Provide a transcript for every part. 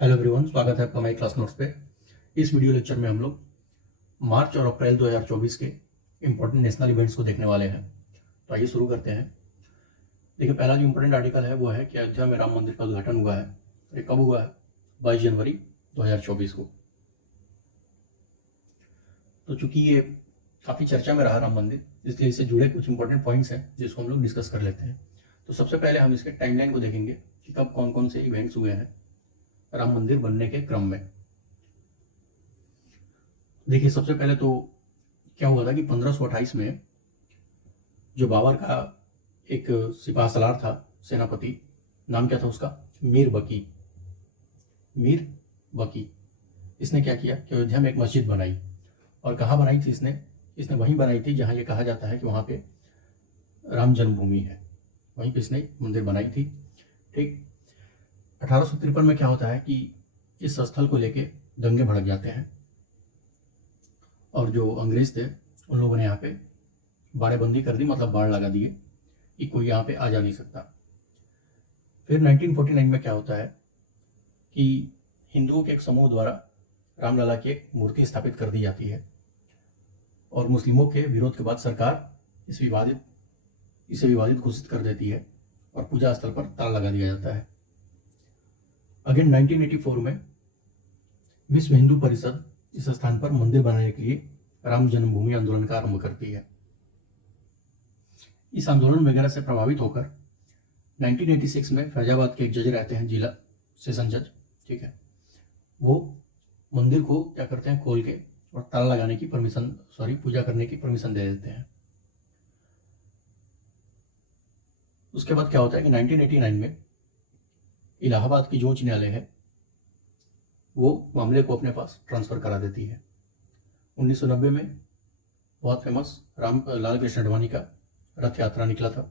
Hello everyone, स्वागत है आपका हमारी क्लास नोट्स पे। इस वीडियो लेक्चर में हम लोग मार्च और अप्रैल 2024 के इम्पोर्टेंट नेशनल इवेंट्स को देखने वाले हैं। तो आइए शुरू करते हैं। देखिए, पहला जो इम्पोर्टेंट आर्टिकल है वो है कि अयोध्या में राम मंदिर का उद्घाटन हुआ है। ये कब हुआ है? 22 जनवरी 2024 को। तो चूंकि ये काफ़ी चर्चा में रहा राम मंदिर, इसलिए इससे जुड़े कुछ इंपॉर्टेंट पॉइंट्स हैं जिसको हम लोग डिस्कस कर लेते हैं। तो सबसे पहले हम इसके टाइमलाइन को देखेंगे कि कब कौन कौन से इवेंट्स हुए हैं राम मंदिर बनने के क्रम में। देखिए, सबसे पहले तो क्या हुआ था कि 1528 में जो बाबर का एक सिपाह सलार था, सेनापति, नाम क्या था उसका? मीर बकी। मीर बकी इसने क्या किया कि अयोध्या में एक मस्जिद बनाई। और कहाँ बनाई थी इसने वहीं बनाई थी जहाँ ये कहा जाता है कि वहाँ पे राम जन्मभूमि है। वहीं पे इसने मंदिर बनाई थी। ठीक, 1853 में क्या होता है कि इस स्थल को लेके दंगे भड़क जाते हैं और जो अंग्रेज थे उन लोगों ने यहाँ पे बाड़ेबंदी कर दी, मतलब बाड़ लगा दिए कि कोई यहाँ पे आ जा नहीं सकता। फिर 1949 में क्या होता है कि हिंदुओं के एक समूह द्वारा रामलला की एक मूर्ति स्थापित कर दी जाती है और मुस्लिमों के विरोध के बाद सरकार इसे विवादित घोषित कर देती है और पूजा स्थल पर ताला लगा दिया जाता है। अगेन 1984 में विश्व हिंदू परिषद इस स्थान पर मंदिर बनाने के लिए राम जन्मभूमि आंदोलन का आरंभ करती है। इस आंदोलन वगैरह से प्रभावित होकर 1986 में फैजाबाद के एक जज रहते हैं, जिला सेशन जज, ठीक है, वो मंदिर को क्या करते हैं, खोल के और ताला लगाने की पूजा करने की परमिशन दे देते हैं। उसके बाद क्या होता है कि 1989 में इलाहाबाद की जो उच्च न्यायालय है वो मामले को अपने पास ट्रांसफर करा देती है। 1990 में बहुत फेमस लाल कृष्ण आडवाणी का रथ यात्रा निकला था।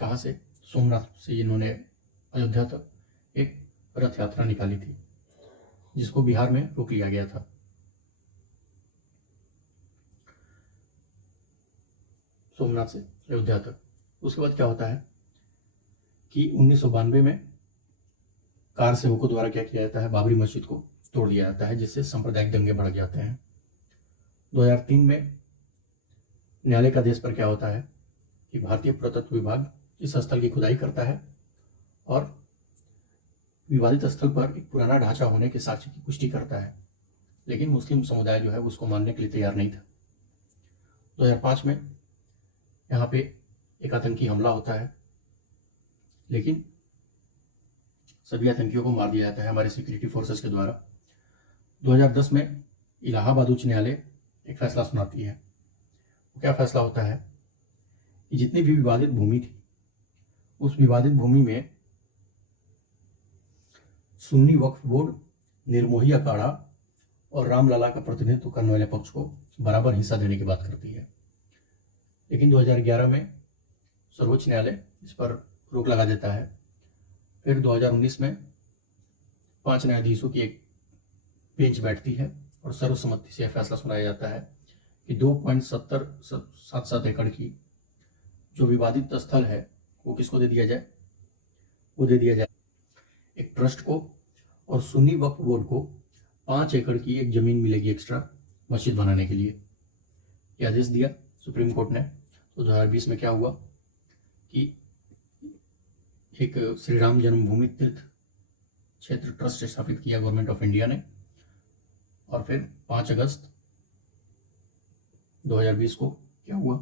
कहाँ से? सोमनाथ से इन्होंने अयोध्या तक एक रथ यात्रा निकाली थी जिसको बिहार में रोक लिया गया था। सोमनाथ से अयोध्या तक। उसके बाद क्या होता है कि 1992 में कार सेवकों द्वारा क्या किया जाता है, बाबरी मस्जिद को तोड़ दिया जाता है, जिससे सांप्रदायिक दंगे भड़क जाते हैं। 2003 में न्यायालय का आदेश पर क्या होता है कि भारतीय पुरातत्व विभाग इस स्थल की खुदाई करता है और विवादित स्थल पर एक पुराना ढांचा होने के साक्ष्य की पुष्टि करता है, लेकिन मुस्लिम समुदाय जो है उसको मानने के लिए तैयार नहीं था। 2005 में यहाँ पे एक आतंकी हमला होता है, लेकिन सभी आतंकियों को मार दिया जाता है हमारे सिक्योरिटी फोर्सेस के द्वारा। 2010 में इलाहाबाद उच्च न्यायालय एक फैसला सुनाती है। वो क्या फैसला होता है कि जितनी भी विवादित भूमि थी उस विवादित भूमि में सुन्नी वक्फ बोर्ड, निर्मोही अखाड़ा और रामलला का प्रतिनिधित्व करने वाले पक्ष को बराबर हिस्सा देने की बात करती है। लेकिन 2011 में सर्वोच्च न्यायालय इस पर रोक लगा देता है। फिर 2019 में 5 न्यायाधीशों की एक बेंच बैठती है और सर्वसम्मति से यह फैसला सुनाया जाता है कि 2.77 एकड़ की जो विवादित स्थल है वो किसको दे दिया जाए? वो दे दिया जाए एक ट्रस्ट को, और सुन्नी वक्फ बोर्ड को 5 एकड़ की एक जमीन मिलेगी एक्स्ट्रा मस्जिद बनाने के लिए। यह आदेश दिया सुप्रीम कोर्ट ने। तो 2020 में क्या हुआ कि एक श्री राम जन्मभूमि तीर्थ क्षेत्र ट्रस्ट स्थापित किया गवर्नमेंट ऑफ इंडिया ने, और फिर 5 अगस्त 2020 को क्या हुआ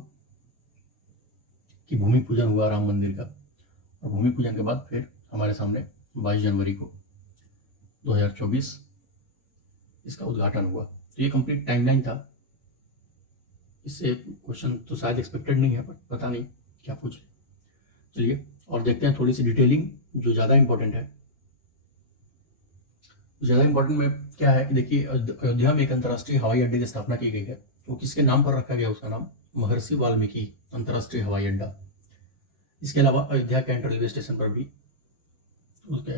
कि भूमि पूजन हुआ राम मंदिर का। और भूमि पूजन के बाद फिर हमारे सामने 22 जनवरी को 2024 इसका उद्घाटन हुआ। तो ये कंप्लीट टाइमलाइन था। इससे क्वेश्चन तो शायद एक्सपेक्टेड नहीं है, पर पता नहीं क्या पूछ। चलिए और देखते हैं थोड़ी सी डिटेलिंग जो ज़्यादा इंपॉर्टेंट है। ज़्यादा इंपॉर्टेंट में क्या है कि देखिए, अयोध्या में एक अंतर्राष्ट्रीय हवाई अड्डे की स्थापना की गई है। वो किसके नाम पर रखा गया? उसका नाम महर्षि वाल्मीकि अंतर्राष्ट्रीय हवाई अड्डा। इसके अलावा अयोध्या कैंट रेलवे स्टेशन पर भी उसके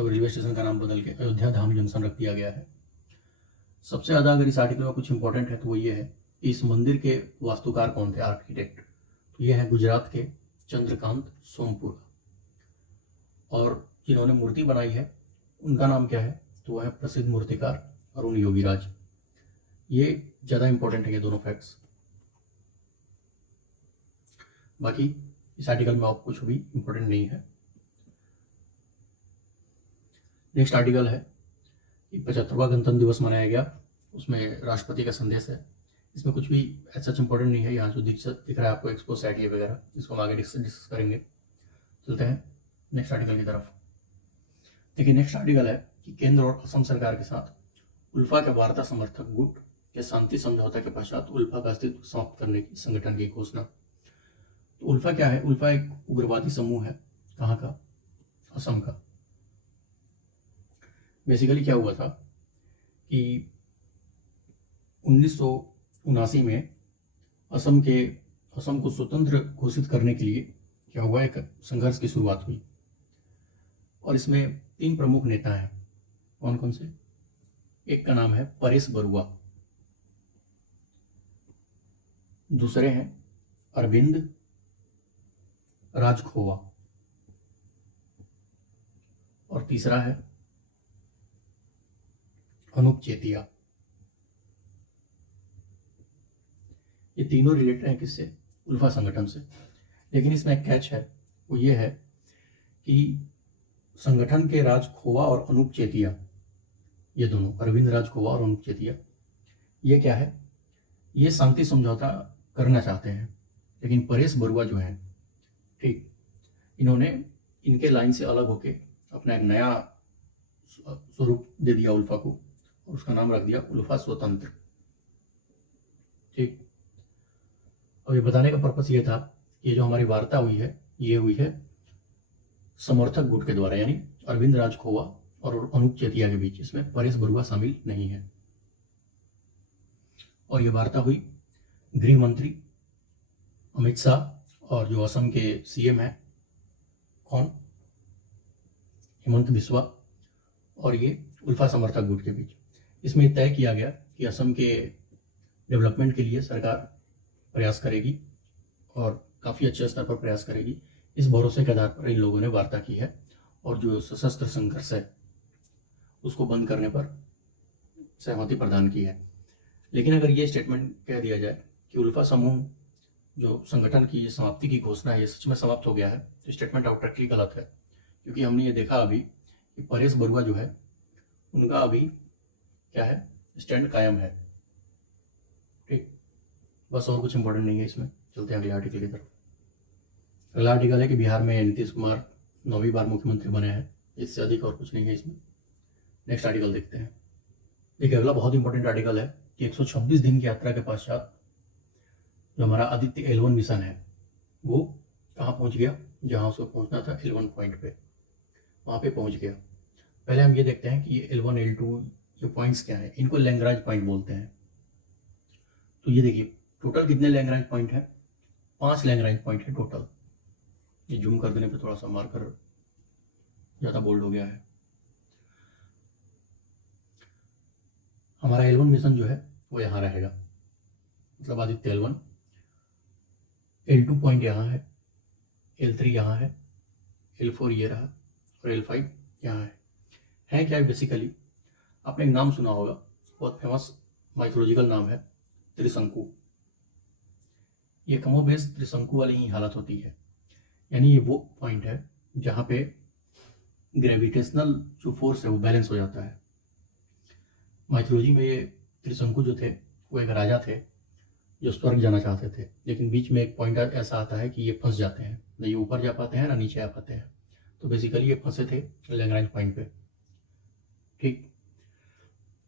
रेलवे स्टेशन का नाम बदल के अयोध्या धाम जंक्शन रख दिया गया है। सबसे ज़्यादा अगर इस आर्टिकल में कुछ इंपॉर्टेंट है तो वो ये है कि इस मंदिर के वास्तुकार कौन थे, आर्किटेक्ट। तो ये है गुजरात के चंद्रकांत सोमपुर, और जिन्होंने मूर्ति बनाई है उनका नाम क्या है? तो वह है प्रसिद्ध मूर्तिकार अरुण योगीराज। ये ज़्यादा इंपॉर्टेंट है ये दोनों फैक्ट्स। बाकी इस आर्टिकल में आप कुछ भी इंपॉर्टेंट नहीं है। नेक्स्ट आर्टिकल है कि 75वां गणतंत्र दिवस मनाया गया, उसमें राष्ट्रपति का संदेश है। इसमें कुछ भी ऐसा इंपॉर्टेंट नहीं है। यहाँ जो दिख रहा है आपको एक्सपो सेट ये वगैरह, इसको हम आगे डिस्कस करेंगे। चलते हैं नेक्स्ट आर्टिकल की तरफ। देखिए नेक्स्ट आर्टिकल है कि केंद्र और असम सरकार के साथ उल्फा के वार्ता समर्थक गुट के शांति समझौता के पश्चात उल्फा का अस्तित्व समाप्त करने की संगठन की घोषणा। तो उल्फा क्या है? उल्फा एक उग्रवादी समूह है। कहाँ का? असम का। बेसिकली क्या हुआ था कि 1979 में असम को स्वतंत्र घोषित करने के लिए क्या हुआ, एक संघर्ष की शुरुआत हुई और इसमें 3 प्रमुख नेता हैं। कौन कौन से? एक का नाम है परेश बरुआ, दूसरे हैं अरविंद राजखोवा और तीसरा है अनूप चेतिया। ये तीनों रिलेटेड हैं किससे? उल्फा संगठन से। लेकिन इसमें एक कैच है, वो ये है कि संगठन के राजखोवा और अनूप चेतिया, ये दोनों अरविंद राजखोवा और अनूप चेतिया, ये क्या है, ये शांति समझौता करना चाहते हैं। लेकिन परेश बरुआ जो है, ठीक, इन्होंने इनके लाइन से अलग होके अपना एक नया स्वरूप दे दिया उल्फा को और उसका नाम रख दिया उल्फा स्वतंत्र। ठीक। अब ये बताने का पर्पस ये था कि ये जो हमारी वार्ता हुई है, ये हुई है समर्थक गुट के द्वारा, यानी अरविंद राजखोवा और अनूप चेतिया के बीच। इसमें परेश बरुआ शामिल नहीं है। और ये वार्ता हुई गृह मंत्री अमित शाह और जो असम के सीएम हैं, कौन, हेमंत बिस्वा, और ये उल्फा समर्थक गुट के बीच। इसमें तय किया गया कि असम के डेवलपमेंट के लिए सरकार प्रयास करेगी और काफ़ी अच्छे स्तर पर प्रयास करेगी। इस भरोसे के आधार पर इन लोगों ने वार्ता की है और जो सशस्त्र संघर्ष है उसको बंद करने पर सहमति प्रदान की है। लेकिन अगर ये स्टेटमेंट कह दिया जाए कि उल्फा समूह जो संगठन की समाप्ति की घोषणा है ये सच में समाप्त हो गया है, तो स्टेटमेंट आउटरक्टली गलत है। क्योंकि हमने ये देखा अभी कि परेश बरुआ जो है उनका अभी क्या है, स्टैंड कायम है। ठीक, बस और कुछ इंपॉर्टेंट नहीं है इसमें। चलते हैं अगले आर्टिकल की तरफ। अगला आर्टिकल है कि बिहार में नीतीश कुमार 9वीं बार मुख्यमंत्री बने हैं। इससे अधिक और कुछ नहीं है इसमें। नेक्स्ट आर्टिकल देखते हैं। देखिए अगला बहुत इंपॉर्टेंट आर्टिकल है कि 126 दिन की यात्रा के पश्चात जो हमारा आदित्य L1 मिशन है वो कहाँ पहुँच गया, जहाँ उसको पहुँचना था L1 पॉइंट पे, वहाँ पे पहुँच गया। पहले हम ये देखते हैं कि ये L1 L2 ये पॉइंट्स क्या है। इनको लैग्रांज पॉइंट बोलते हैं। तो ये देखिए टोटल कितने लैग्रांज पॉइंट है? 5 लैग्रांज पॉइंट है टोटल। ये जूम कर देने पे थोड़ा सा मार्कर ज़्यादा बोल्ड हो गया है। हमारा L1 मिशन जो है वो यहाँ रहेगा, मतलब आदित्य L1। L2 पॉइंट यहाँ है, L3 यहाँ है, L4 ये रहा और L5 यहाँ है क्या? बेसिकली आपने एक नाम सुना होगा, बहुत फेमस माइथोलॉजिकल नाम है, त्रिशंकु। ये कमोबेश त्रिशंकु वाली ही हालत होती है, यानी ये वो पॉइंट है जहाँ पे ग्रेविटेशनल जो फोर्स है वो बैलेंस हो जाता है। माइथोलॉजी में ये त्रिशंकु जो थे वो एक राजा थे जो स्वर्ग जाना चाहते थे, लेकिन बीच में एक पॉइंट ऐसा आता है कि ये फंस जाते हैं, ना ये ऊपर जा पाते हैं ना नीचे आ पाते हैं। तो बेसिकली ये फंसे थे लैग्रांज पॉइंट पे। ठीक,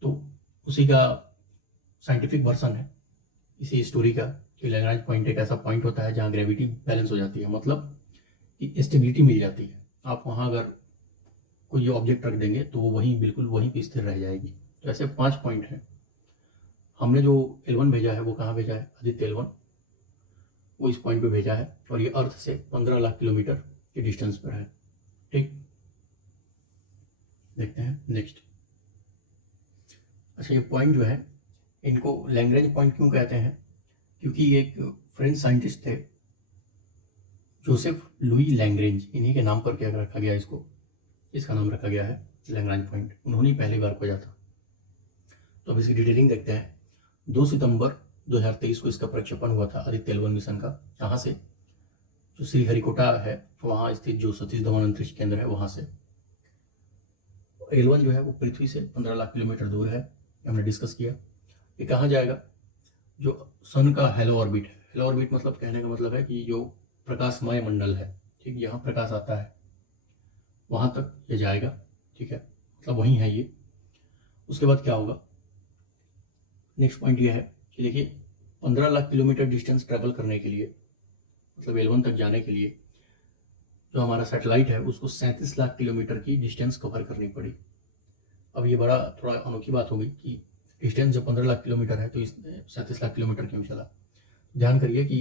तो उसी का साइंटिफिक वर्जन है इसी स्टोरी का कि लैग्रांज पॉइंट एक ऐसा पॉइंट होता है जहाँ ग्रेविटी बैलेंस हो जाती है, मतलब कि स्टेबिलिटी मिल जाती है। आप वहाँ अगर कोई ऑब्जेक्ट रख देंगे तो वो वहीं बिल्कुल वहीं पे स्थिर रह जाएगी। तो ऐसे 5 पॉइंट हैं। हमने जो L1 भेजा है वो कहाँ भेजा है? आदित्य L1 वो इस पॉइंट पे भेजा है और ये अर्थ से 15 लाख किलोमीटर के डिस्टेंस पर है। ठीक, देखते हैं नेक्स्ट। अच्छा, ये पॉइंट जो है इनको लैग्रेंज पॉइंट क्यों कहते हैं? क्योंकि एक फ्रेंच साइंटिस्ट थे जोसेफ लुई लैग्रेंज, इन्हीं के नाम पर क्या रखा गया इसको, इसका नाम रखा गया है लैग्रांज पॉइंट। उन्होंने पहली बार खोजा था। तो अब इसकी डिटेलिंग देखते हैं। 2 सितंबर 2023 को इसका प्रक्षेपण हुआ था आदित्य L1 मिशन का। यहाँ से जो श्रीहरिकोटा है वहाँ स्थित जो सतीश धवन अंतरिक्ष केंद्र है वहाँ से L1 जो है वो पृथ्वी से 15 लाख किलोमीटर दूर है, हमने डिस्कस किया। ये कहाँ जाएगा? जो सन का हेलो ऑर्बिट है। हेलो ऑर्बिट मतलब कहने का मतलब है कि जो प्रकाशमय मंडल है, ठीक, यहाँ प्रकाश आता है वहाँ तक ये जाएगा, ठीक है, मतलब वहीं है ये। उसके बाद क्या होगा? नेक्स्ट पॉइंट ये है कि देखिए 15 लाख किलोमीटर डिस्टेंस ट्रैवल करने के लिए, मतलब L1 तक जाने के लिए जो हमारा सैटेलाइट है उसको 37 लाख किलोमीटर की डिस्टेंस कवर करनी पड़ी। अब ये बड़ा थोड़ा अनोखी बात होगी कि डिस्टेंस जब 15 लाख किलोमीटर है तो इस 37 लाख किलोमीटर क्यों चला? ध्यान करिए कि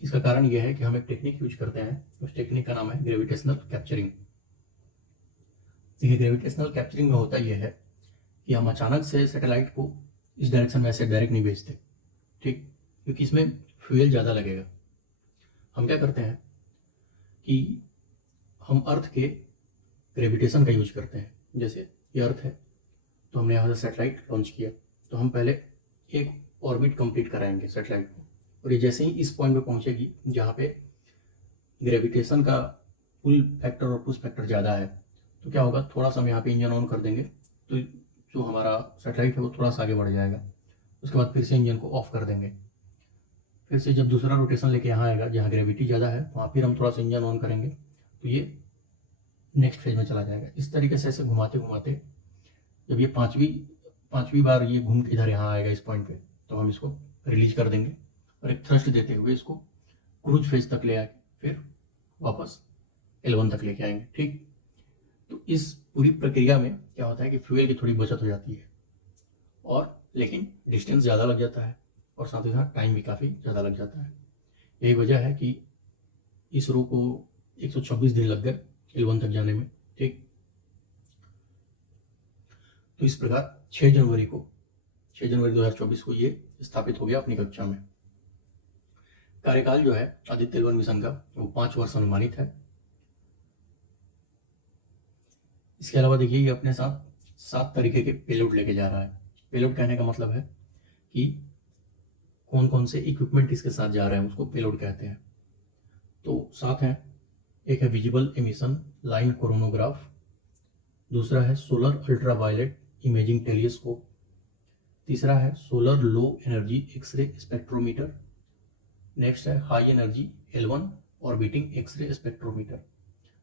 इसका कारण यह है कि हम एक टेक्निक यूज करते हैं, उस टेक्निक का नाम है ग्रेविटेशनल कैप्चरिंग। देखिए ग्रेविटेशनल कैप्चरिंग में होता यह है कि हम अचानक से सैटेलाइट को इस डायरेक्शन में ऐसे डायरेक्ट नहीं भेजते, ठीक, क्योंकि इसमें फ्यूल ज़्यादा लगेगा। हम क्या करते हैं कि हम अर्थ के ग्रेविटेशन का यूज करते हैं। जैसे ये अर्थ है तो हमने यहाँ से सैटेलाइट लॉन्च किया, तो हम पहले एक ऑर्बिट कंप्लीट कराएंगे सैटेलाइट को, और ये जैसे ही इस पॉइंट पे पहुँचेगी जहाँ पे ग्रेविटेशन का पुल फैक्टर और पुश फैक्टर ज़्यादा है, तो क्या होगा, थोड़ा सा हम यहाँ पे इंजन ऑन कर देंगे तो जो हमारा सैटेलाइट है वो थोड़ा सा आगे बढ़ जाएगा। उसके बाद फिर से इंजन को ऑफ कर देंगे। फिर से जब दूसरा रोटेशन लेके यहाँ आएगा जहाँ ग्रेविटी ज़्यादा है वहाँ फिर हम थोड़ा सा इंजन ऑन करेंगे तो ये नेक्स्ट फेज में चला जाएगा। इस तरीके से ऐसे घुमाते घुमाते जब ये पांचवी बार ये घूम के इधर यहाँ आएगा इस पॉइंट पे, तो हम इसको रिलीज कर देंगे और एक थ्रस्ट देते हुए इसको क्रूज फेज तक ले आके फिर वापस L1 तक लेके आएंगे, ठीक। तो इस पूरी प्रक्रिया में क्या होता है कि फ्यूल की थोड़ी बचत हो जाती है, और लेकिन डिस्टेंस ज़्यादा लग जाता है और साथ ही साथ टाइम भी काफ़ी ज़्यादा लग जाता है। यही वजह है कि इसरो को 126 दिन लग गए L1 तक जाने में, ठीक। तो इस प्रकार 6 जनवरी 2024 को ये स्थापित हो गया अपनी कक्षा में। कार्यकाल जो है आदित्य L1 मिशन का वो 5 वर्ष अनुमानित है। इसके अलावा देखिए ये अपने साथ 7 तरीके के पेलोड लेके जा रहा है। पेलोड कहने का मतलब है कि कौन कौन से इक्विपमेंट इसके साथ जा रहे हैं उसको पेलोड कहते हैं। तो 7 हैं। एक है विजिबल एमिशन लाइन कोरोनोग्राफ, दूसरा है सोलर अल्ट्रावायलेट इमेजिंग टेलीस्कोप, तीसरा है solar low energy x-ray spectrometer, next है high energy L1 orbiting x-ray spectrometer.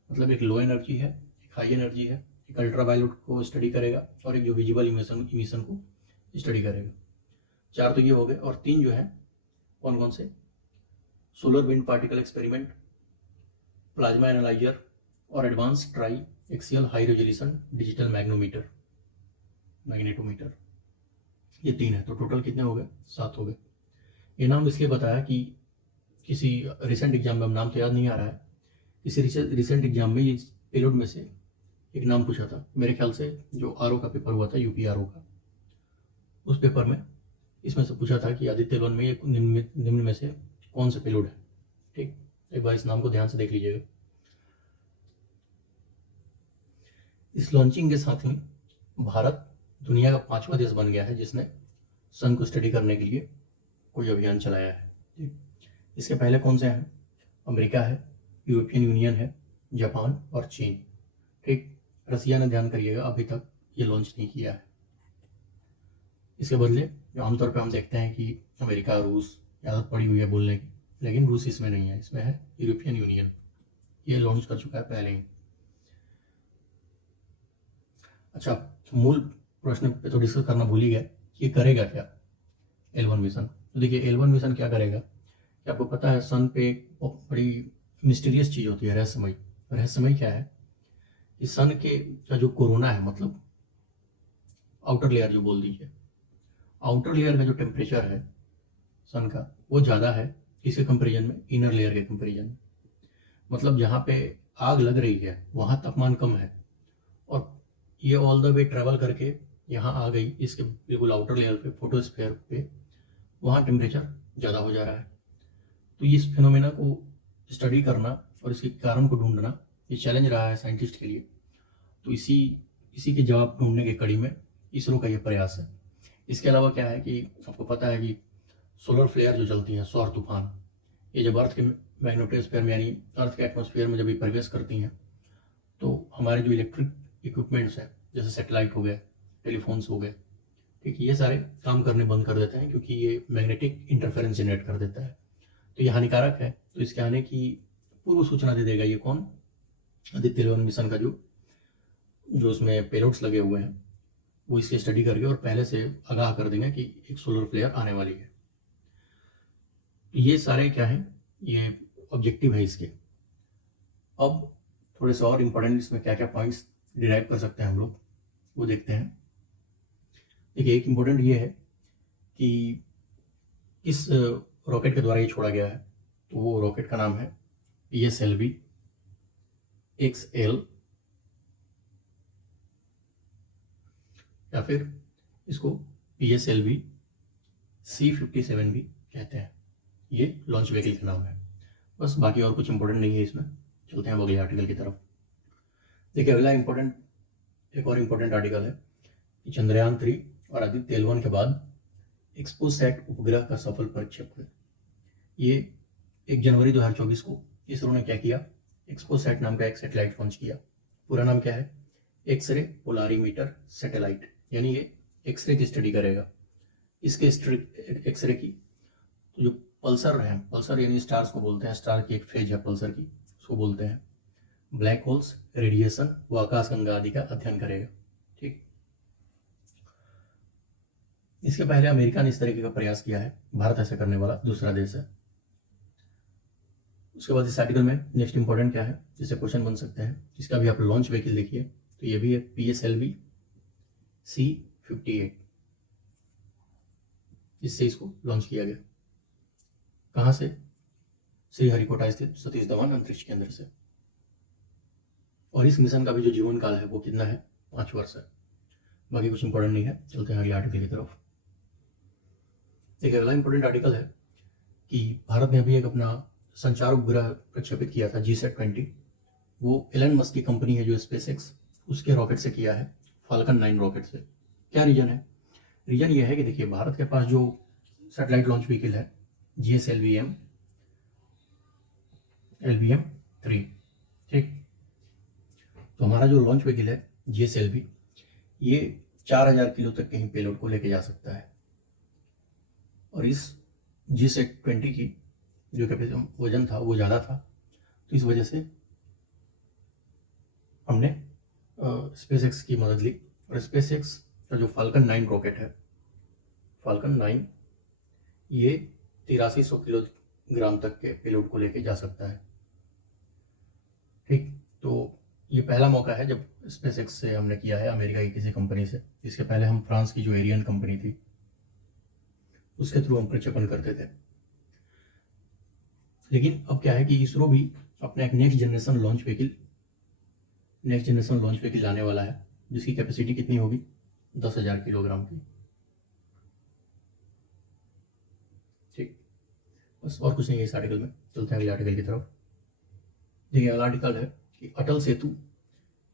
मतलब एक लो एनर्जी है, एक हाई एनर्जी है, एक अल्ट्रावायलेट को स्टडी करेगा और एक जो विजिबल इमिशन को स्टडी करेगा। 4 तो ये हो गए, और 3 जो है कौन कौन से, solar wind particle experiment, plasma analyser और advance triaxial high resolution digital magnetometer. ये 3 है। तो टोटल कितने हो गए? 7 हो गए। ये नाम इसलिए बताया कि किसी रिसेंट एग्जाम में, नाम तो याद नहीं आ रहा है, किसी रिसेंट एग्जाम में इस पेलोड में से एक नाम पूछा था, मेरे ख्याल से जो आरओ का पेपर हुआ था, यूपी आरओ का, उस पेपर में इसमें से पूछा था कि आदित्य L1 में ये निम्न में से कौन सा पेलोड है, ठीक। एक बार इस नाम को ध्यान से देख लीजिएगा। इस लॉन्चिंग के साथ ही भारत दुनिया का 5वां देश बन गया है जिसने सन को स्टडी करने के लिए कोई अभियान चलाया है, ठीक। इसके पहले कौन से हैं? अमेरिका है, यूरोपियन यूनियन है, जापान और चीन, ठीक। रसिया ने, ध्यान करिएगा, अभी तक ये लॉन्च नहीं किया है। इसके बदले जो आमतौर पे हम देखते हैं कि अमेरिका, रूस आदत पड़ी हुई है बोलने की, लेकिन रूस इसमें नहीं है, इसमें है यूरोपियन यूनियन, ये लॉन्च कर चुका है पहले ही। अच्छा, तो मूल प्रश्न पे तो डिस्कस करना भूल ही गया कि ये करेगा क्या L1 मिशन। तो देखिए L1 मिशन क्या करेगा कि आपको पता है सन पे बड़ी मिस्टीरियस चीज़ होती है, रहस्यमय। रहस्यमय क्या है कि सन के का जो कोरोना है, मतलब आउटर लेयर जो बोल दीजिए, आउटर लेयर का जो टेम्परेचर है सन का वो ज़्यादा है किसके कंपेरिजन में? इनर लेयर के कंपेरिजन में। मतलब जहाँ पे आग लग रही है वहाँ तापमान कम है, और ये ऑल द वे ट्रैवल करके यहाँ आ गई इसके बिल्कुल आउटर लेयर पे, फोटोस्फीयर पे, वहाँ टेम्परेचर ज़्यादा हो जा रहा है। तो इस फिनोमेना को स्टडी करना और इसके कारण को ढूंढना ये चैलेंज रहा है साइंटिस्ट के लिए, तो इसी इसी के जवाब ढूंढने की कड़ी में इसरो का ये प्रयास है। इसके अलावा क्या है कि आपको पता है कि सोलर फ्लेयर जो चलती हैं, सौर तूफान, ये जब अर्थ के मैग्नेटोस्फीयर में यानी अर्थ के एटमॉस्फेयर में जब ये प्रवेश करती हैं तो हमारे जो इलेक्ट्रिक इक्विपमेंट्स हैं, जैसे सेटेलाइट हो गए, टेलीफोन्स हो गए, ठीक, ये सारे काम करने बंद कर देते हैं क्योंकि ये मैग्नेटिक इंटरफेरेंस जनरेट कर देता है। तो ये हानिकारक है। तो इसके आने की पूर्व सूचना दे देगा ये कौन? आदित्य 11 मिशन का जो उसमें पेलोड्स लगे हुए हैं वो इसकी स्टडी करके और पहले से आगाह कर देंगे कि एक सोलर फ्लेयर आने वाली है। ये सारे क्या है, ये ऑब्जेक्टिव है इसके। अब थोड़े से और इम्पोर्टेंट इसमें क्या क्या पॉइंट्स डिराइव कर सकते हैं हम लोग, वो देखते हैं। देखिए, एक इम्पोर्टेंट ये है कि किस रॉकेट के द्वारा ये छोड़ा गया है। तो वो रॉकेट का नाम है PSLV XL, या फिर इसको PSLV C57 भी कहते हैं। ये लॉन्च व्हीकल का नाम है। बस, बाकी और कुछ इंपॉर्टेंट नहीं है इसमें। चलते हैं अगले आर्टिकल की तरफ। देखिए, अगला एक और इम्पोर्टेंट आर्टिकल है कि चंद्रयान 3 और आदित्य L1 के बाद एक्सपोसैट उपग्रह का सफल प्रक्षेपण। ये 1 जनवरी 2024 को इसरो ने क्या किया, एक्सपोसैट नाम का एक सैटेलाइट लॉन्च किया। पूरा नाम क्या है? एक्सरे पोलारीमीटर सैटेलाइट, यानी ये एक्सरे की स्टडी करेगा। इसके एक्सरे की तो जो पल्सर है, पल्सर यानी स्टार्स को बोलते हैं, स्टार की एक फेज है पल्सर की, उसको बोलते हैं। ब्लैक होल्स, रेडिएशन व आकाशगंगा आदि का अध्ययन करेगा। ठीक, इसके पहले अमेरिका ने इस तरीके का प्रयास किया है, भारत ऐसा करने वाला दूसरा देश है। उसके बाद इस आर्टिकल में नेक्स्ट इंपॉर्टेंट क्या है, जिससे क्वेश्चन बन सकते हैं, इसका भी आप लॉन्च व्हीकल देखिए, तो ये भी है PSLV C58, इससे इसको लॉन्च किया गया। कहाँ से? श्रीहरिकोटा स्थित सतीश धवन अंतरिक्ष केंद्र से। और इस मिशन का भी जो जीवन काल है वो कितना है? 5 वर्ष है। बाकी कुछ इंपॉर्टेंट नहीं है। चलते हैं अगले आर्टिकल की तरफ। देखिए, अगला इंपॉर्टेंट आर्टिकल है कि भारत ने अभी एक अपना संचार उपग्रह प्रक्षेपित किया था GSAT-20। वो एलन मस्क की कंपनी है जो SpaceX, उसके रॉकेट से किया है, फाल्कन 9 रॉकेट से। क्या रीजन है? रीजन ये है कि देखिए, भारत के पास जो सैटेलाइट लॉन्च व्हीकल है LVM-3, ठीक, तो हमारा जो लॉन्च व्हीकल है GSLV, ये 4000 किलो तक कहीं पेलोड को लेके जा सकता है। और इस GSAT-20 की जो कैपेसिटी वजन था वो ज़्यादा था, तो इस वजह से हमने SpaceX की मदद ली। और SpaceX का जो फाल्कन 9 रॉकेट है, फाल्कन 9, ये 8300 किलोग्राम तक के पेलोड को लेके जा सकता है। ठीक, तो ये पहला मौका है जब SpaceX से हमने किया है, अमेरिका की किसी कंपनी से। इसके पहले हम फ्रांस की जो एरियन कंपनी थी उसके थ्रू हम प्रक्षेपण करते थे। लेकिन अब क्या है कि इसरो भी अपना एक नेक्स्ट जनरेशन लॉन्च व्हीकल लाने वाला है, जिसकी कैपेसिटी कितनी होगी? 10,000 किलोग्राम की। ठीक, बस, और कुछ नहीं है इस आर्टिकल में। चलते हैं अगले आर्टिकल की तरफ। देखिए, अगला आर्टिकल है कि अटल सेतु,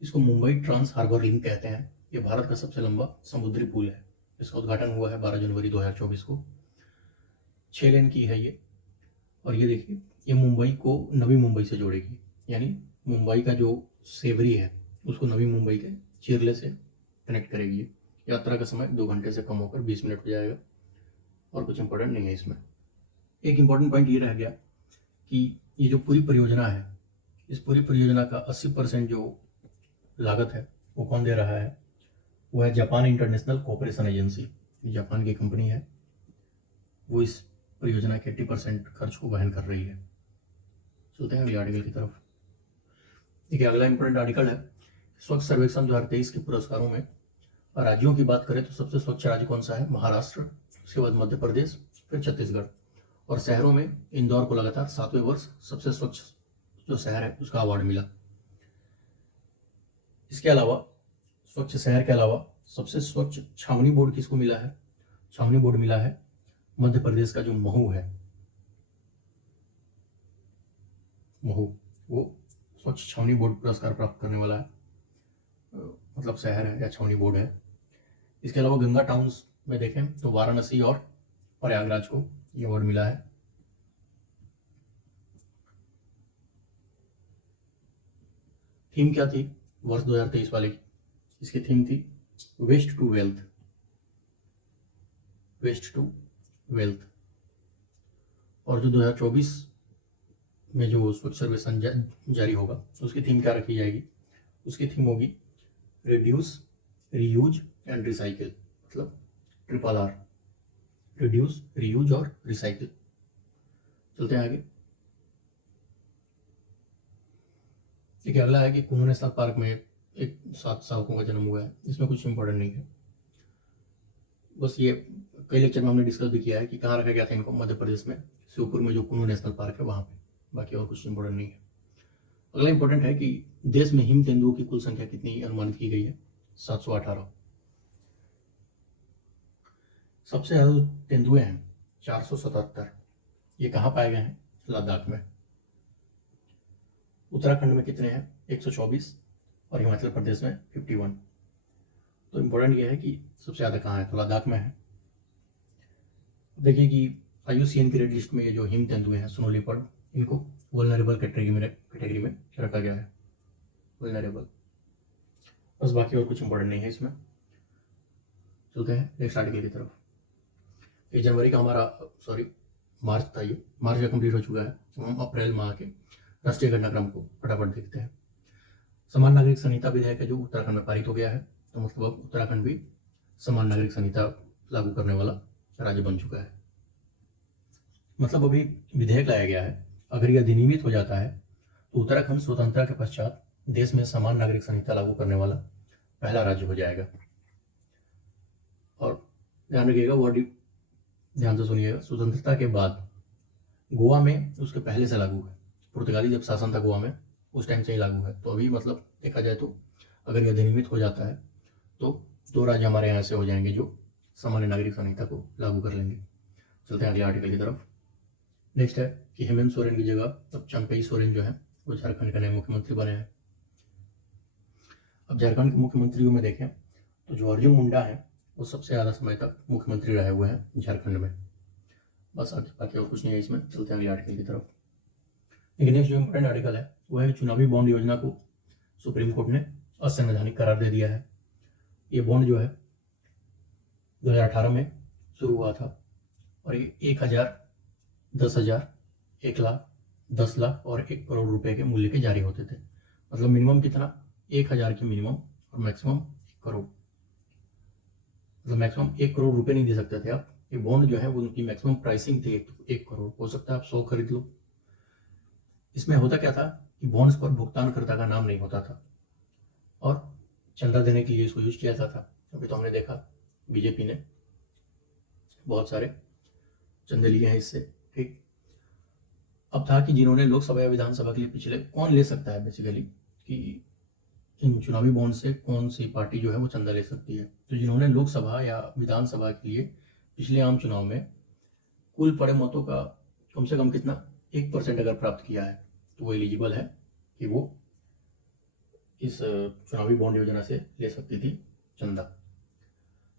इसको मुंबई ट्रांस हार्बर लिंक कहते हैं। ये भारत का सबसे लंबा समुद्री पुल है। इसका उद्घाटन हुआ है 12 जनवरी 2024 को। 6 लेन की है ये। और ये देखिए, ये मुंबई को नवी मुंबई से जोड़ेगी, यानी मुंबई का जो सेवरी है उसको नवी मुंबई के चिरले से कनेक्ट करेगी। यात्रा का समय 2 घंटे से कम होकर 20 मिनट हो जाएगा। और कुछ इंपॉर्टेंट नहीं है इसमें। एक इम्पॉर्टेंट पॉइंट ये रह गया कि ये जो पूरी परियोजना है, इस पूरी परियोजना का 80% जो लागत है वो कौन दे रहा है? वो है Japan international cooperation agency. Japan की कंपनी है, वो इस परियोजना के 80% खर्च को वहन कर रही है। चलते हैं अगले आर्टिकल की तरफ। देखिए, अगला इंपॉर्टेंट आर्टिकल है स्वच्छ सर्वेक्षण 2023 के पुरस्कारों में राज्यों की बात करें तो सबसे स्वच्छ राज्य कौन सा है? महाराष्ट्र, उसके बाद मध्य प्रदेश, फिर छत्तीसगढ़। और शहरों में इंदौर को लगातार 7वें वर्ष सबसे स्वच्छ जो शहर है उसका अवार्ड मिला। इसके अलावा स्वच्छ शहर के अलावा सबसे स्वच्छ छावनी बोर्ड किसको मिला है? छावनी बोर्ड मिला है मध्य प्रदेश का जो महू है, महू, वो स्वच्छ छावनी बोर्ड पुरस्कार प्राप्त करने वाला है। मतलब शहर है या छावनी बोर्ड है। इसके अलावा गंगा टाउन्स में देखें तो वाराणसी और प्रयागराज को ये अवार्ड मिला है। थीम क्या थी वर्ष 2023 वाले की? इसकी थीम थी waste to wealth, waste to wealth. और जो 2024 में जो स्वच्छ सर्वेक्षण जारी होगा उसकी थीम क्या रखी जाएगी? उसकी थीम होगी रिड्यूस, रीयूज एंड रिसाइकिल, मतलब ट्रिपल आर, रिड्यूस, रीयूज और रिसाइकिल। चलते हैं आगे। देखिए अगला है कि कुल्लू नेशनल पार्क में एक 7 शावकों का जन्म हुआ है। इसमें कुछ इंपॉर्टेंट नहीं है, बस ये कई लेक्चर में हमने डिस्कस भी किया है कि कहाँ रखा गया था इनको, मध्य प्रदेश में शिवपुर में जो कुल्लू नेशनल पार्क है वहाँ पे। बाकी और कुछ इंपॉर्टेंट नहीं है। अगला इंपॉर्टेंट है कि देश में हिम तेंदुओं की कुल संख्या कितनी अनुमानित की गई है? 718। सबसे ज्यादा तेंदुए हैं 477। ये कहाँ पाए गए हैं? लद्दाख में। उत्तराखंड में कितने हैं? 124 और हिमाचल प्रदेश में 51। तो इम्पोर्टेंट ये है कि सबसे ज़्यादा कहाँ है? तो लद्दाख में है। देखिए कि IUCN की रेड लिस्ट में ये जो हिम तेंदुए हैं स्नो लेपर्ड, इनको वल्नरेबल कैटेगरी में रखा गया है, वल्नरेबल। बस बाकी और कुछ इंपॉर्टेंट नहीं है इसमें। चलते हैं नेक्स्ट आर्टिकल की तरफ। ये जनवरी का हमारा मार्च था, ये मार्च का कंप्लीट हो चुका है। तो हम अप्रैल माह के राष्ट्रीय घटनाक्रम को फटाफट देखते हैं। समान नागरिक संहिता विधेयक है जो उत्तराखंड में पारित हो गया है। तो मतलब अब उत्तराखंड भी समान नागरिक संहिता लागू करने वाला राज्य बन चुका है। मतलब अभी विधेयक लाया गया है, अगर यह अधिनियमित हो जाता है तो उत्तराखंड स्वतंत्रता के पश्चात देश में समान नागरिक संहिता लागू करने वाला पहला राज्य हो जाएगा। और ध्यान रखिएगा, वर्ड ध्यान से सुनिएगा, स्वतंत्रता के बाद गोवा में उसके पहले से लागू है। पुर्तगाली जब शासन था गोवा में उस टाइम से ही लागू है। तो अभी मतलब देखा जाए तो अगर यह अधिनियमित हो जाता है तो 2 राज्य हमारे यहाँ से हो जाएंगे जो सामान्य नागरिक संहिता को लागू कर लेंगे। चलते हैं अगले आर्टिकल की तरफ। नेक्स्ट है कि हेमंत सोरेन की जगह अब चंपई सोरेन जो है वो झारखंड के नए मुख्यमंत्री बने हैं। अब झारखंड के मुख्यमंत्रियों में देखें तो जो अर्जुन मुंडा है वो सबसे ज़्यादा समय तक मुख्यमंत्री रहे हुए हैं झारखंड में। बस आगे बाकी और कुछ नहीं है इसमें। चलते हैं अगले आर्टिकल की तरफ। लेकिन नेक्स्ट जो इम्पोर्टेंट आर्टिकल है वो है चुनावी बॉन्ड योजना को सुप्रीम कोर्ट ने असंवैधानिक करार दे दिया है। ये बॉन्ड जो है 2018 में शुरू हुआ था और ये 1000, 10,000, 1 लाख, 10 लाख और 1 करोड़ रुपए के मूल्य के जारी होते थे। मतलब मिनिमम कितना? 1000 की मिनिमम और मैक्सिमम 1 करोड़। मतलब मैक्सिमम 1 करोड़ रुपए नहीं दे सकते थे आप। ये बॉन्ड जो है वो उनकी मैक्सिमम प्राइसिंग थी 1 करोड़। हो सकता है आप 100 खरीद लो। इसमें होता क्या था कि बॉन्ड्स पर भुगतानकर्ता का नाम नहीं होता था और चंदा देने के लिए इसको यूज किया जाता था। अभी तो हमने देखा बीजेपी ने बहुत सारे चंदे लिए हैं इससे, ठीक। अब था कि जिन्होंने लोकसभा या विधानसभा के लिए पिछले कौन ले सकता है बेसिकली कि इन चुनावी बॉन्ड से कौन सी पार्टी जो है वो चंदा ले सकती है। तो जिन्होंने लोकसभा या विधानसभा के लिए पिछले आम चुनाव में कुल पड़े मतों का कम से कम कितना 1% अगर प्राप्त किया है तो वो एलिजिबल है कि वो इस चुनावी बॉन्ड योजना से ले सकती थी चंदा।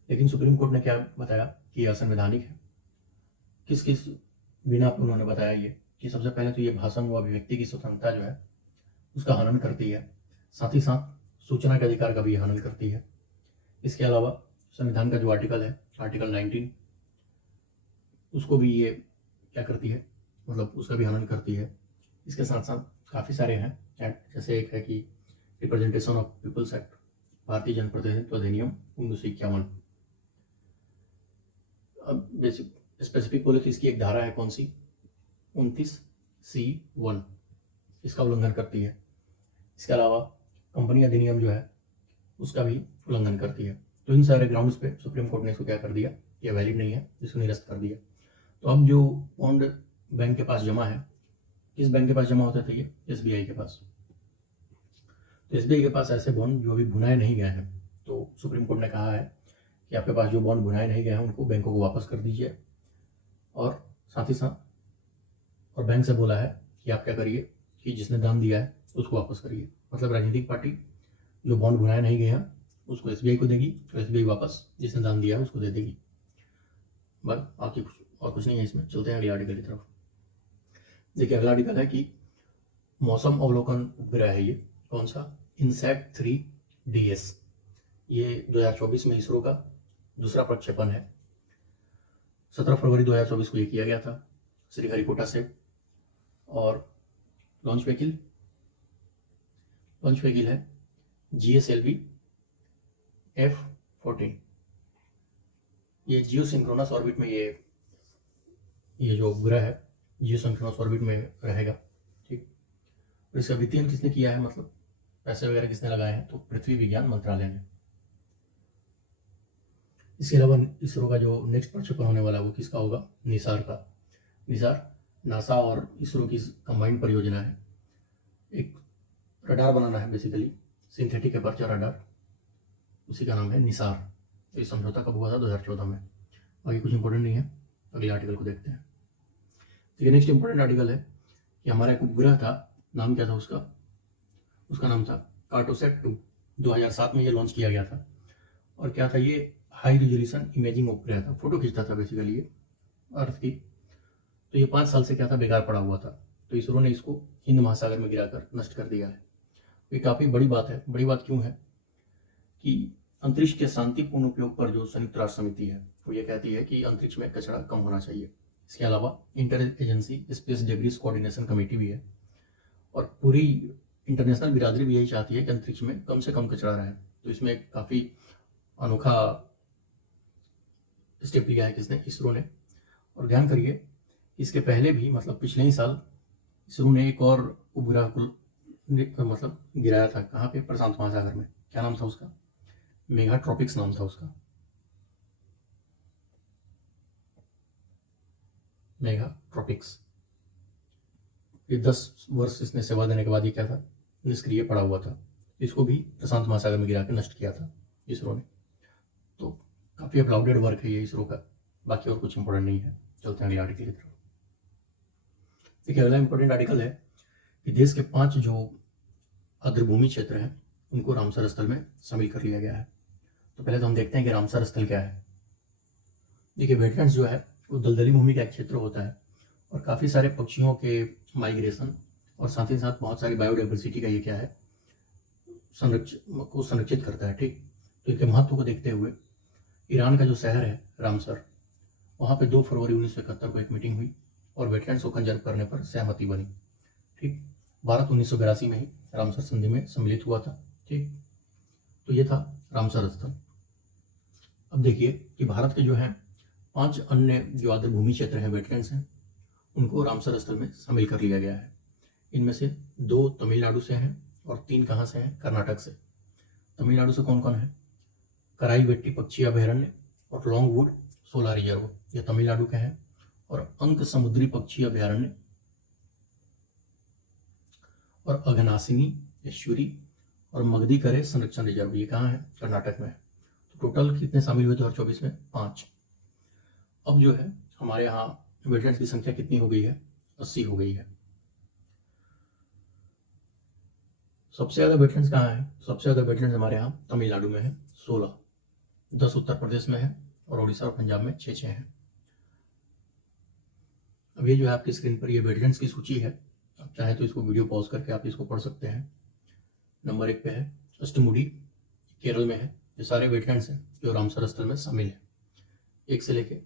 लेकिन सुप्रीम कोर्ट ने क्या बताया कि असंवैधानिक है। किस किस बिना पर उन्होंने बताया ये कि सबसे पहले तो ये भाषण व अभिव्यक्ति की स्वतंत्रता जो है उसका हनन करती है, साथ ही साथ सूचना के अधिकार का भी हनन करती है। इसके अलावा संविधान का जो आर्टिकल है आर्टिकल 19 उसको भी ये क्या करती है, मतलब उसका भी हनन करती है। इसके साथ साथ काफ़ी सारे हैं एक्ट, जैसे एक है कि रिप्रेजेंटेशन ऑफ पीपल्स एक्ट, भारतीय जनप्रतिनिधित्व अधिनियम 1951। अब बेसिक स्पेसिफिक बोले तो इसकी एक धारा है कौन सी, 29C1, इसका उल्लंघन करती है। इसके अलावा कंपनी अधिनियम जो है उसका भी उल्लंघन करती है। तो इन सारे ग्राउंड्स पे सुप्रीम कोर्ट ने इसको क्या कर दिया, ये वैलिड नहीं है, इसको निरस्त कर दिया। तो अब जो बॉन्ड बैंक के पास जमा है, किस बैंक के पास जमा होते थे? ये SBI के पास। तो SBI के पास ऐसे बॉन्ड जो अभी भुनाए नहीं गए हैं, तो सुप्रीम कोर्ट ने कहा है कि आपके पास जो बॉन्ड भुनाए नहीं गए हैं उनको बैंकों को वापस कर दीजिए। और साथ ही साथ और बैंक से बोला है कि आप क्या करिए कि जिसने दान दिया है उसको वापस करिए। मतलब राजनीतिक पार्टी जो बॉन्ड भुनाया नहीं गया उसको एसबीआई को देगी, और एसबीआई वापस जिसने दान दिया है उसको दे देगी। बस आपकी कुछ नहीं है इसमें। चलते हैं अगले आर्टिकल की तरफ। देखिए अगला आर्टिकल है कि मौसम अवलोकन उपग्रह है ये। कौन सा? INSAT 3DS। ये 2024 में इसरो का दूसरा प्रक्षेपण है। 17 फरवरी 2024 को ये किया गया था श्रीहरिकोटा से। और लॉन्च व्हीकल है GSLV F-14। ये जियो सिंक्रोनस ऑर्बिट में ये जो उपग्रह है जियो सिंक्रोनस ऑर्बिट में रहेगा। ठीक। और इसका वित्तीयन किसने किया है, मतलब पैसे वगैरह किसने लगाए हैं? तो पृथ्वी विज्ञान मंत्रालय ने। इसके अलावा इसरो का जो नेक्स्ट प्रक्षेपण होने वाला है वो किसका होगा? निसार का। निसार नासा और इसरो की कंबाइंड परियोजना है। एक रडार बनाना है बेसिकली, सिंथेटिक एपर्चर रडार, उसी का नाम है निसार। तो ये समझौता कब हुआ था? 2014 में। बाकी कुछ इंपॉर्टेंट नहीं है, अगले आर्टिकल को देखते हैं। तो ये नेक्स्ट इंपॉर्टेंट आर्टिकल है कि हमारा एक उपग्रह था, नाम क्या था उसका नाम था कार्टोसैट 2। 2007 में ये लॉन्च किया गया था। और क्या था? ये हाई रिजोल्यूशन इमेजिंग उपग्रह था, फोटो खींचता था बेसिकली ये अर्थ की। तो ये 5 साल से क्या था? बेकार पड़ा हुआ था। तो इसरो ने इसको हिंद महासागर में गिराकर नष्ट कर दिया है। ये काफ़ी बड़ी बात है। बड़ी बात क्यों है कि अंतरिक्ष के शांतिपूर्ण उपयोग पर जो संयुक्त राष्ट्र समिति है वो ये कहती है कि अंतरिक्ष में कचरा कम होना चाहिए। इसके अलावा inter agency space debris coordination committee भी है, और पूरी इंटरनेशनल बिरादरी भी यही चाहती है कि अंतरिक्ष में कम से कम कचरा रहे। तो इसमें काफ़ी अनोखा स्टेप लिया है किसने? इसरो ने। और ध्यान करिए इसके पहले भी, मतलब पिछले ही साल इसरो ने एक और उपग्रह को मतलब गिराया था। कहाँ पे? प्रशांत महासागर में। क्या नाम था उसका? मेगाट्रॉपिक्स नाम था उसका। मेगाट्रॉपिक्स। ये 10 वर्ष इसने सेवा देने के बाद ये क्या था? निष्क्रिय पड़ा हुआ था। इसको भी प्रशांत महासागर में गिरा के नष्ट किया था इसरो ने। तो काफ़ी अपलाउडेड वर्क है ये इसरो का। बाकी और कुछ इंपॉर्टेंट नहीं है। चलते हैं अगले आर्टिकल की तरफ। देखिए अगला इंपॉर्टेंट आर्टिकल है कि देश के 5 जो आर्द्रभूमि क्षेत्र हैं उनको रामसर स्थल में शामिल कर लिया गया है। तो पहले तो हम देखते हैं कि रामसर स्थल क्या है। देखिए वेटलैंड्स जो है वो दलदली भूमि का एक क्षेत्र होता है, और काफ़ी सारे पक्षियों के माइग्रेशन और साथ ही साथ बहुत सारी बायोडाइवर्सिटी का ये क्या है? संरक्षित करता है। ठीक। तो इनके महत्व को देखते हुए ईरान का जो शहर है रामसर, वहाँ पे 2 फरवरी 1971 को एक मीटिंग हुई और वेटलैंड्स को कंजर्व करने पर सहमति बनी। ठीक। भारत 1982 में ही रामसर संधि में सम्मिलित हुआ था। ठीक। तो ये था रामसर स्थल। अब देखिए कि भारत के जो हैं 5 अन्य जो आर्द्रभूमि क्षेत्र हैं, वेटलैंड्स हैं, उनको रामसर स्थल में शामिल कर लिया गया है। इनमें से 2 तमिलनाडु से हैं और 3 कहाँ से हैं? कर्नाटक से। तमिलनाडु से कौन कौन है? कराईवेट्टी पक्षी अभयारण्य और लॉन्गवुड सोलर रिजर्व, ये तमिलनाडु के हैं। और अंक समुद्री पक्षी अभयारण्य और अघनासिनी एश्वरी और मगधीकरे संरक्षण रिजर्व, ये कहाँ है? कर्नाटक में है। तो टोटल कितने शामिल हुए 2024 में? 5। अब जो है हमारे यहाँ वेटलैंड्स की संख्या कितनी हो गई है? 80 हो गई है। सबसे ज़्यादा वेटलैंड्स कहाँ है? सबसे ज़्यादा वेटलैंड्स हमारे यहाँ तमिलनाडु में है 16, 10 उत्तर प्रदेश में है, और उड़ीसा और पंजाब में 6 हैं। अब ये जो है आपकी स्क्रीन पर ये वेटलैंड्स की सूची है। आप चाहे तो इसको वीडियो पॉज करके आप इसको पढ़ सकते हैं। नंबर 1 पे है अष्टमुडी, केरल में है। ये सारे वेटलैंड्स हैं जो रामसर स्थल में शामिल है। 1 से लेके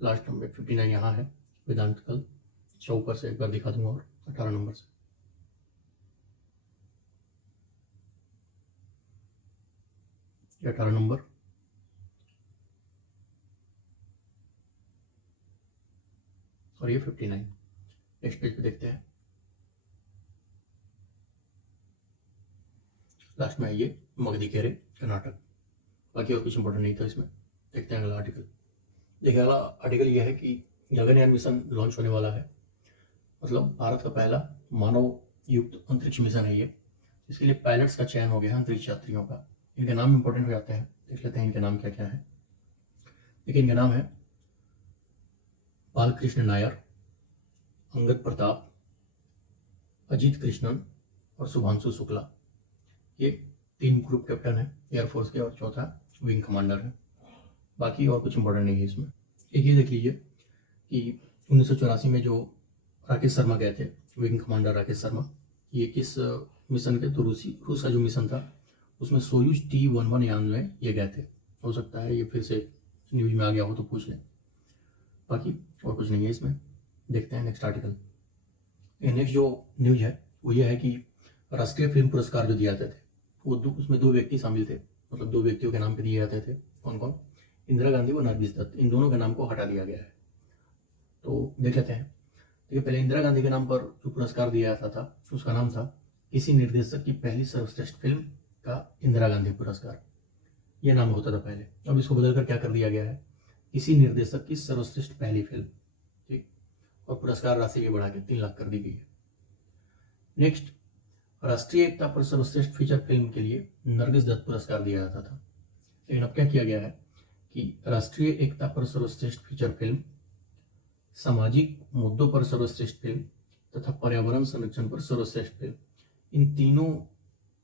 लास्ट नंबर 59 यहाँ है वेदांतकल। ऊपर से एक बार दिखा दूंगा, और 18 नंबर से। ये 18 नंबर, और ये 59। नेक्स्ट पेज पे देखते हैं। लास्ट में है ये मगधीकेरे कर्नाटक। बाकी और कुछ इंपॉर्टेंट नहीं था इसमें। देखते हैं अगला आर्टिकल। देखिए अगला आर्टिकल ये है कि गगनयान मिशन लॉन्च होने वाला है। मतलब भारत का पहला मानव युक्त अंतरिक्ष मिशन है ये। इसके लिए पायलट्स का चयन हो गया है, अंतरिक्ष यात्रियों का। इनके नाम इंपॉर्टेंट हो जाते हैं। देख लेते हैं इनके नाम क्या क्या है। देखिए इनके नाम है बालकृष्ण नायर, अंगद प्रताप, अजीत कृष्णन और शुभांशु शुक्ला। ये 3 ग्रुप कैप्टन है एयरफोर्स के और चौथा विंग कमांडर है। बाकी और कुछ इंपॉर्टेंट नहीं है इसमें। एक ये देख लीजिए कि 1984 में जो राकेश शर्मा गए थे, विंग कमांडर राकेश शर्मा, ये किस मिशन के, तो रूस का जो मिशन था उसमें सोयूज T-11 यान में ये गए थे। हो सकता है ये फिर से न्यूज में आ गया हो तो पूछ लें। बाकी और कुछ नहीं है इसमें। देखते हैं नेक्स्ट आर्टिकल। नेक्स्ट जो न्यूज है वो ये है कि राष्ट्रीय फिल्म पुरस्कार जो दिए जाते थे वो उसमें 2 व्यक्ति शामिल थे, मतलब 2 व्यक्तियों के नाम पे दिए जाते थे। कौन कौन? इंदिरा गांधी और नरगिस दत्त, इन दोनों के नाम को हटा दिया गया है। तो देख लेते हैं। देखिए, पहले इंदिरा गांधी के नाम पर जो पुरस्कार दिया जाता था उसका नाम था किसी निर्देशक की पहली सर्वश्रेष्ठ फिल्म का इंदिरा गांधी पुरस्कार, ये नाम होता था पहले। अब इसको बदलकर क्या कर दिया गया है, किसी निर्देशक की सर्वश्रेष्ठ पहली फिल्म, ठीक। और पुरस्कार राशि भी बढ़ा के 3 लाख कर दी गई है। नेक्स्ट, राष्ट्रीय एकता पर सर्वश्रेष्ठ फीचर फिल्म के लिए नरगिस दत्त पुरस्कार दिया जाता था, लेकिन अब क्या किया गया है कि राष्ट्रीय एकता पर सर्वश्रेष्ठ फीचर फिल्म, सामाजिक मुद्दों पर सर्वश्रेष्ठ फिल्म तथा पर्यावरण संरक्षण पर सर्वश्रेष्ठ फिल्म, इन तीनों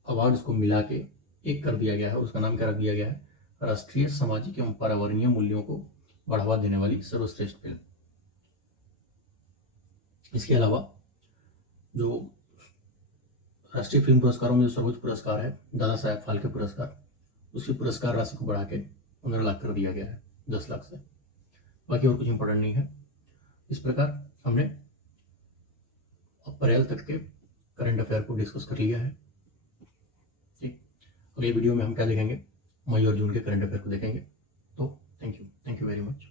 अवार्ड्स को मिला के एक कर दिया गया है। उसका नाम क्या रख दिया गया है, राष्ट्रीय सामाजिक एवं पर्यावरणीय मूल्यों को बढ़ावा देने वाली सर्वश्रेष्ठ फिल्म। इसके अलावा जो राष्ट्रीय फिल्म पुरस्कारों में जो सर्वोच्च पुरस्कार है दादा साहेब फाल्के पुरस्कार, उसकी पुरस्कार राशि को बढ़ा के 15 लाख कर दिया गया है 10 लाख से। बाकी और कुछ इंपॉर्टेंट नहीं है। इस प्रकार हमने अप्रैल तक के करंट अफेयर को डिस्कस कर लिया है, ठीक। अगले वीडियो में हम क्या देखेंगे, मई और जून के करंट अफेयर को देखेंगे। तो थैंक यू वेरी मच।